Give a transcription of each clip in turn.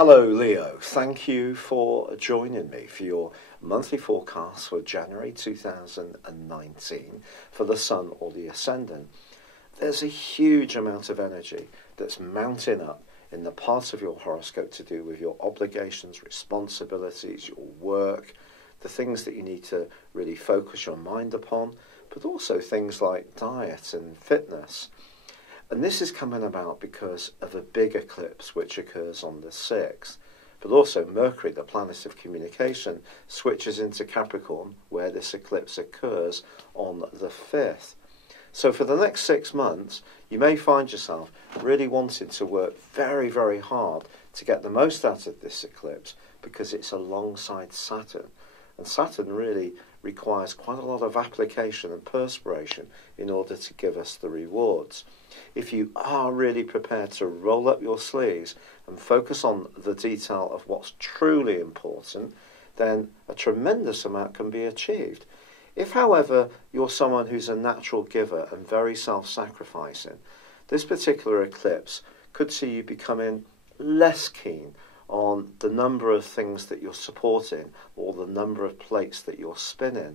Hello Leo, thank you for joining me for your monthly forecast for January 2019 for the Sun or the Ascendant. There's a huge amount of energy that's mounting up in the part of your horoscope to do with your obligations, responsibilities, your work, the things that you need to really focus your mind upon, but also things like diet and fitness. And this is coming about because of a big eclipse which occurs on the 6th. But also Mercury, the planet of communication, switches into Capricorn where this eclipse occurs on the 5th. So for the next 6 months, you may find yourself really wanting to work very, very hard to get the most out of this eclipse because it's alongside Saturn. And Saturn really requires quite a lot of application and perspiration in order to give us the rewards. If you are really prepared to roll up your sleeves and focus on the detail of what's truly important, then a tremendous amount can be achieved. If, however, you're someone who's a natural giver and very self-sacrificing, this particular eclipse could see you becoming less keen on the number of things that you're supporting or the number of plates that you're spinning.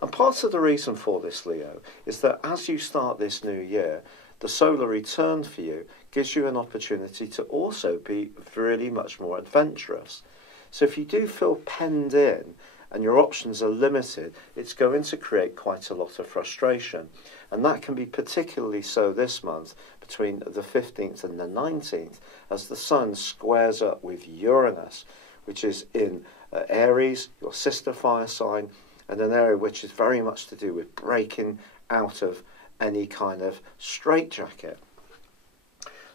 And part of the reason for this, Leo, is that as you start this new year, the solar return for you gives you an opportunity to also be really much more adventurous. So if you do feel penned in and your options are limited, it's going to create quite a lot of frustration. And that can be particularly so this month between the 15th and the 19th as the Sun squares up with Uranus, which is in Aries, your sister fire sign, and an area which is very much to do with breaking out of any kind of straitjacket.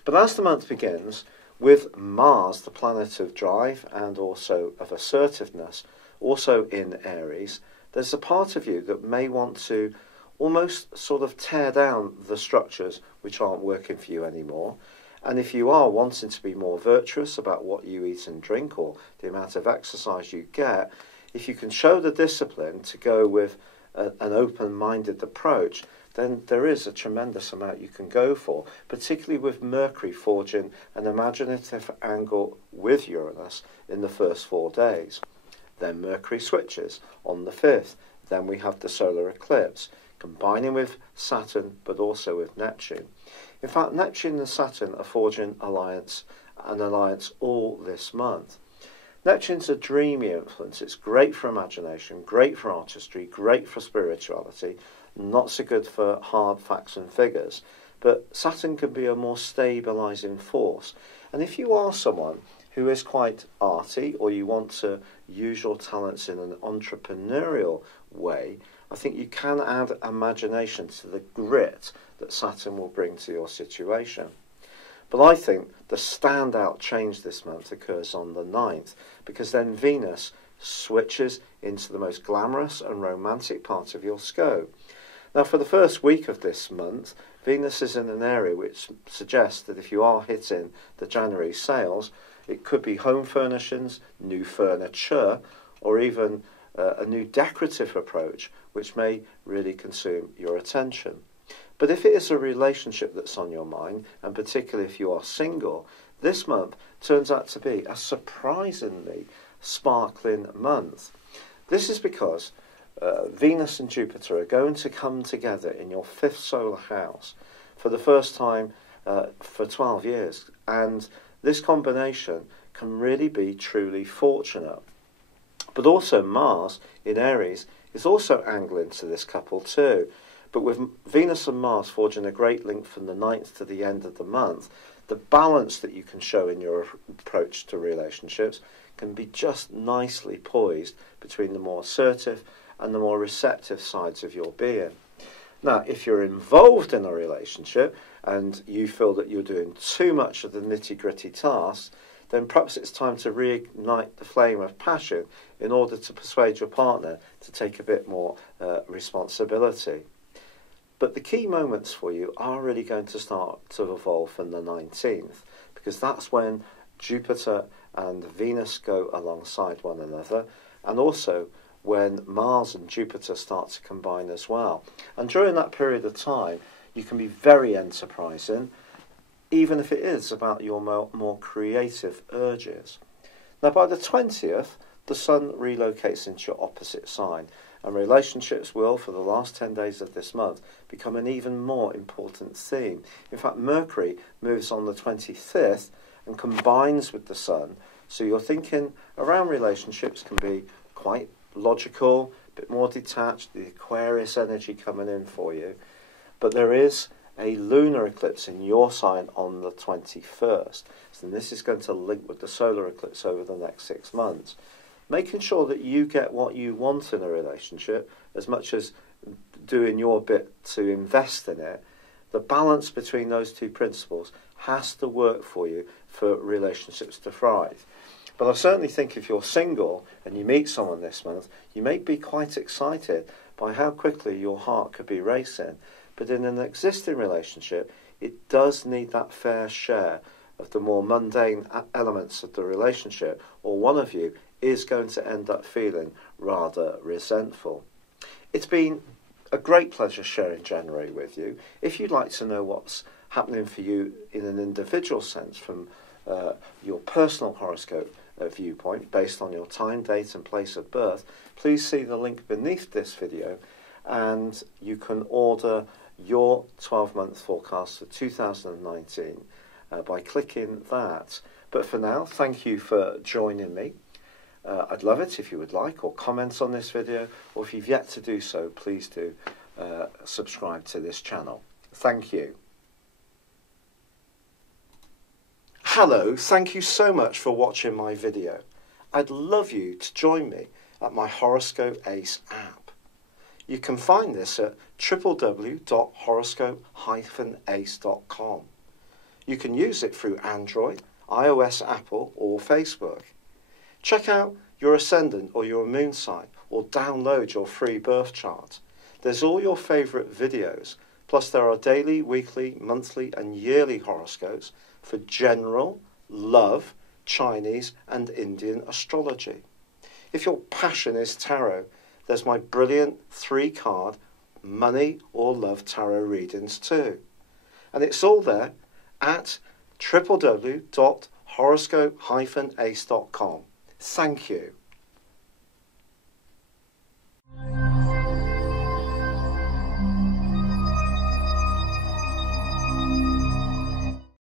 But as the month begins, with Mars, the planet of drive and also of assertiveness, also in Aries, there's a part of you that may want to almost sort of tear down the structures which aren't working for you anymore. And if you are wanting to be more virtuous about what you eat and drink or the amount of exercise you get, if you can show the discipline to go with an open-minded approach, then there is a tremendous amount you can go for, particularly with Mercury forging an imaginative angle with Uranus in the first 4 days. Then Mercury switches on the 5th. Then we have the solar eclipse, combining with Saturn but also with Neptune. In fact, Neptune and Saturn are forging an alliance all this month. Neptune's a dreamy influence. It's great for imagination, great for artistry, great for spirituality, not so good for hard facts and figures. But Saturn can be a more stabilising force. And if you are someone who is quite arty or you want to use your talents in an entrepreneurial way, I think you can add imagination to the grit that Saturn will bring to your situation. But I think the standout change this month occurs on the 9th, because then Venus switches into the most glamorous and romantic part of your scope. Now, for the first week of this month, Venus is in an area which suggests that if you are hitting the January sales, it could be home furnishings, new furniture, or even a new decorative approach, which may really consume your attention. But if it is a relationship that's on your mind, and particularly if you are single, this month turns out to be a surprisingly sparkling month. This is because Venus and Jupiter are going to come together in your 5th solar house for the first time for 12 years. And this combination can really be truly fortunate. But also Mars in Aries is also angling to this couple too. But with Venus and Mars forging a great link from the 9th to the end of the month, the balance that you can show in your approach to relationships can be just nicely poised between the more assertive and the more receptive sides of your being. Now, if you're involved in a relationship and you feel that you're doing too much of the nitty-gritty tasks, then perhaps it's time to reignite the flame of passion in order to persuade your partner to take a bit more responsibility. But the key moments for you are really going to start to evolve from the 19th, because that's when Jupiter and Venus go alongside one another, and also when Mars and Jupiter start to combine as well. And during that period of time, you can be very enterprising, even if it is about your more creative urges. Now, by the 20th, the Sun relocates into your opposite sign, and relationships will, for the last 10 days of this month, become an even more important theme. In fact, Mercury moves on the 25th and combines with the Sun, so your thinking around relationships can be quite logical, a bit more detached, the Aquarius energy coming in for you. But there is a lunar eclipse in your sign on the 21st, and this is going to link with the solar eclipse over the next 6 months. Making sure that you get what you want in a relationship, as much as doing your bit to invest in it, the balance between those two principles has to work for you for relationships to thrive. But I certainly think if you're single and you meet someone this month, you may be quite excited by how quickly your heart could be racing. But in an existing relationship, it does need that fair share of the more mundane elements of the relationship, or one of you is going to end up feeling rather resentful. It's been a great pleasure sharing January with you. If you'd like to know what's happening for you in an individual sense from your personal horoscope viewpoint based on your time, date and place of birth, please see the link beneath this video, and you can order your 12-month forecast for 2019 by clicking that. But for now, thank you for joining me. I'd love it if you would like or comment on this video, or if you've yet to do so, please do subscribe to this channel. Thank you. Hello, thank you so much for watching my video. I'd love you to join me at my Horoscope Ace app. You can find this at www.horoscope-ace.com. You can use it through Android, iOS, Apple or Facebook. Check out your ascendant or your moon sign, or download your free birth chart. There's all your favourite videos, plus there are daily, weekly, monthly and yearly horoscopes for general, love, Chinese and Indian astrology. If your passion is tarot, there's my brilliant 3-card money or love tarot readings too. And it's all there at www.horoscope-ace.com. Thank you.